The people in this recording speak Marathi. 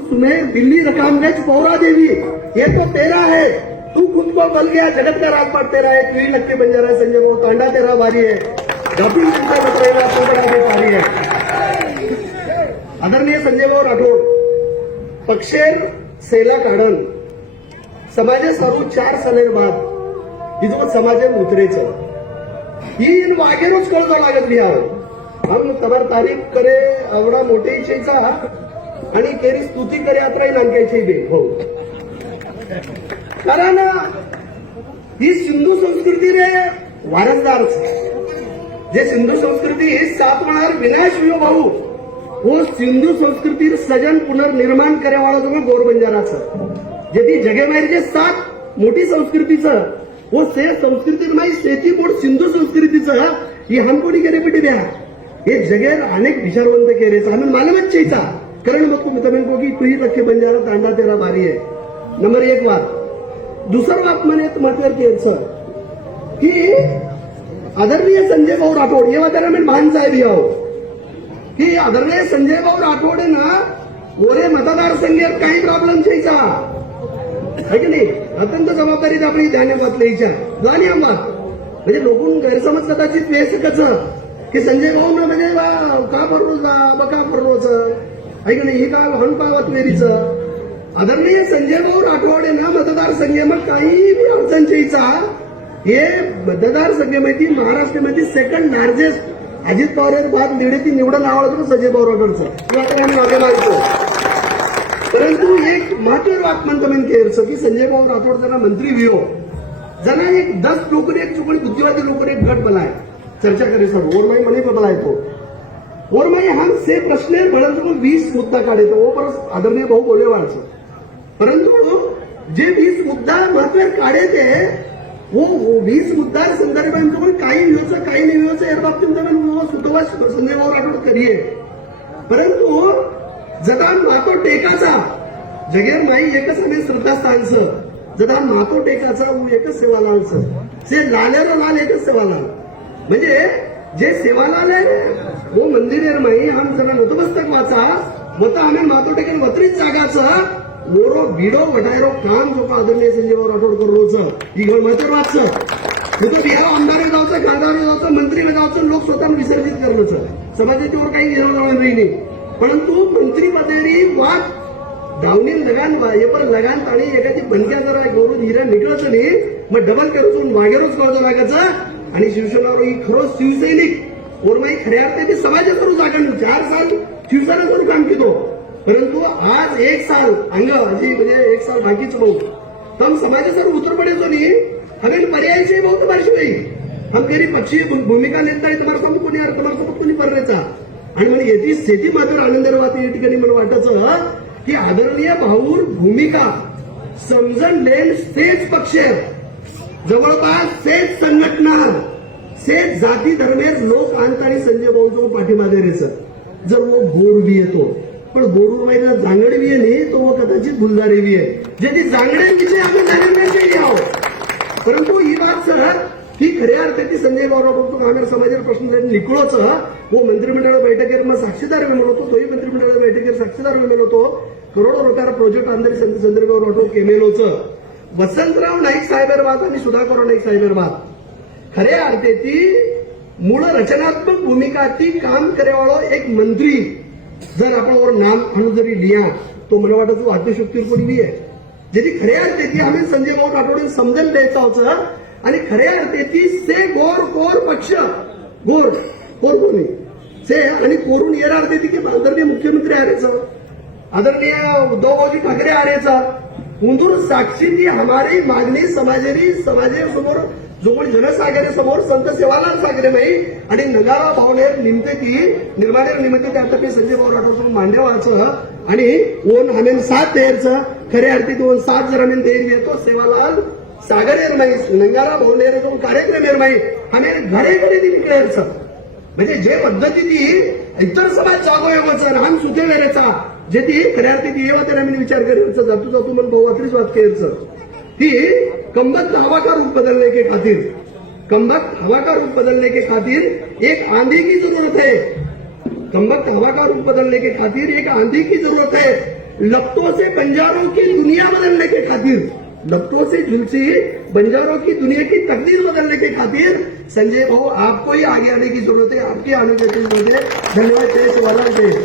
तुम्हें दिल्ली कांग्रेस पौरा देवी, ये तो तेरा है। तू खुद को बल गया, जगत का राजपाट तेरा है, तू ही नक्की बन जा रहा है संजय भाऊ, तांडा तेरा भारी है, डॉपिंग तुमचा बतरेगा आगे भारी है। आदरणीय संजय भाऊ राठोड, पक्षेर सेला काढून समाजे सारू 4 सालेर बाद हिजो समाजे उतरेचं ही वागेरोच कळतो लागत बिहार हम तबर तारीफ करे आवडा मोठे इच्छेचा आणि केरी स्तुती करे यात्रा नांकायची बे हो कारण ही सिंधू संस्कृती रे वारसदार जे सिंधू संस्कृती 7 होणार विनाश वियो भाऊ वो सिंधू संस्कृती सजन पुनर्निर्माण करावाळा जो गोरबंजाराचं जे ती जगेमारीचे 7 मोठी संस्कृतीचं वो से संस्कृती माई शेती बोर्ड सिंधू संस्कृतीचं ही हम कोणी केले पिटी द्या हे जगेर अनेक विचारवंत केले आम्ही मालमच्छेचा कारण मग तुम्ही की तूही नक्की बंजारा तांडा तेरा भारी आहे नंबर 1 बात दुसरं बात म्हणे महत्वाचं केलं की आदरणीय संजय भाऊ राठोड ये वातावरण में मान साहेब याव की आदरणीय संजय भाऊ राठोड ना गोरे मतदार संघात काही प्रॉब्लेम छेचा है की नाही अत्यंत जबाबदारीत आपली ध्यान घातलीच्या जाणी आम्हाला म्हणजे लोकून गैरसमज कदाचित वेसकच की संजय भाऊ ना म्हणजे का भरलो बका भरलोच है की नाही ही काय हणपावत वेरीचं आदरणीय संजय भाऊ राठोड ना मतदारसंघामध्ये काही बी अडचण छेचा हे मतदारसंघामध्ये महाराष्ट्रामध्ये 2nd लार्जेस्ट अजित पवार बाद निवडती निवडून आवडतो संजय भाऊ राठोडचं आम्ही मागे मागतो परंतु एक महत्वाचं बात म्हणतो मी केलं की संजय भाऊ राठोड जरा मंत्री वियो जना एक 10 लोक एक चुकडी बुद्धिवादी लोक एक गट बनाए चर्चा करे सर और मैं मनी बनाए तो और मैं हम से प्रश्न बड़े 20 मुद्दा काढे तो पर आदरणीय भाऊ बोले वाळचं परंतु जे 20 मुद्दा महत्व काढे ते वो 20 मुद्दा संदर्भात काही व्यूचं काही नाही व्यूचं या बाबतीत सुतवा संजय भाऊ राठोड करिये परंतु जदान मातो टेकाचा जगेर नाही एकच आम्ही श्रद्धास्थानचं जदान मातो टेकाचा एकच सेवालालचं से लाल्याला लाल एकच सेवालाल म्हणजे जे सेवालाल आहे वो मंदिरेर माई हम जरा नतमस्तक वाचा मत आम्ही मातो टेकेल वत्रीत जागाचं ओरो भिडो वटायरो काम जो का आदरणीय संजय भाऊ राठोड करोचं ही गण महत्वाचं तो बिहार आमदार जावचं खासदार जावचं मंत्री जावचं लोक स्वतः विसर्जित करणंचं समाजाच्यावर काही घेणं नाही परंतु मंत्री पदेरी वाद डावणी लगान हे पण लगान आणि एखादी बनक्या जरा गोरून हिरा निघळत नाही मग डबल करून वागेरोच कळतो लागायचं आणि शिवसेनावर ही खरोच शिवसैनिक ओरमाई खऱ्या अर्थाने समाजाकडून जागा 4 साल शिवसेना करून काम केलो परंतु आज 1 साल अंग अशी म्हणजे 1 साल बाकीच भाऊ तम समाजासर उतर पडेचो नाही हमें पर्यायचे बहुत बारिश नाही हम कधी पक्षी भूमिका लेता है तुम्हाला कोण कोणी तुम्हाला कोणी परण्याचा आणि म्हणजे याची स्थिती मात्र आनंदाची बात या ठिकाणी मला वाटायचं की आदरणीय भाऊर भूमिका समजून लेन सेच पक्ष जवळपास सेच संघटना सेच जाती धर्मेर लोक आणताना संजय भाऊ जो पाठीमागे रेचं जर वो बोर बी येतो पण बोरूर माहिती जांगडे बी नाही तो वो कदाचित भुलदारी बी आहे जे ती जांगड्यांविषयी आपण जाणण्याचे घ्यावं परंतु ही बात सर ही खऱ्या अर्थाने संजय भाऊ राठोड आम्ही समाजाचा प्रश्न निकळोच वो मंत्रिमंडळ बैठकीर मग साक्षीदार वेमेल होतो तोही मंत्रिमंडळ बैठकीर साक्षीदार वेमेल होतो करोडो रुपयार प्रोजेक्ट अंदर संजय भाऊ राठोड केमेलोच वसंतराव नाईक साहेबर बात आणि सुधाकरराव नाईक साहेबर बात खऱ्या अर्थाची मूळ रचनात्मक भूमिका ती काम करेवाळो एक मंत्री जर आपण वर नाम आणून जरी लिया तो मला वाटत आत्मशक्तीवर कोणी बी आहे ज्याची खऱ्या अर्थाची आम्ही संजय भाऊ राठोड समजून द्यायचं होतं आणि खऱ्या अर्थाची से गोर कोर पक्ष गोर कोर कोणी से आणि कोरून येणार अर्थाची की आदरणीय मुख्यमंत्री आरेचं आदरणीय उद्धवभाऊजी ठाकरे आरेचा उंदूर साक्षी जी हमारी मागणी समाजासमोर जो कोणी जनसागरे समोर संत सेवालाल सागरे नाही आणि नगारा भावनेर निमते ती निर्माणेर निमित्त त्यातर्फे संजय भाऊ राठोड मांडवाचं आणि ओन हमेन 7 तेरचं खऱ्या अर्थी 7 जर हमेन देर येतो सेवालाल सागरेर नाही नंगारा भावनेर जो कार्यक्रम निर्माई हमेन घरे घरे ती निकळायचं म्हणजे जे पद्धतीची इतर समाज जागोयोगाचं लहान सुते वेळेचा जे ती खऱ्या अर्थी येवा त्याला मी विचार करायचं जातो म्हणून भाऊ अत्रीच बात करायचं ती कमबख्त हवा का रूप बदलने के खातिर कमबख्त हवा का रूप बदलने के खातिर एक आंधी की जरूरत है कमबख्त हवा का रूप बदलने के खातिर एक आंधी की जरूरत है लपटों से बंजारों की दुनिया बदलने के खातिर, लपटों से झुलसी बंजारों की दुनिया की तकदीर बदलने के खातिर संजय भाऊ आपको ही आगे आने की जरूरत है, आपके आने की जरूरत है। धन्यवाद। जय शिवाला जय।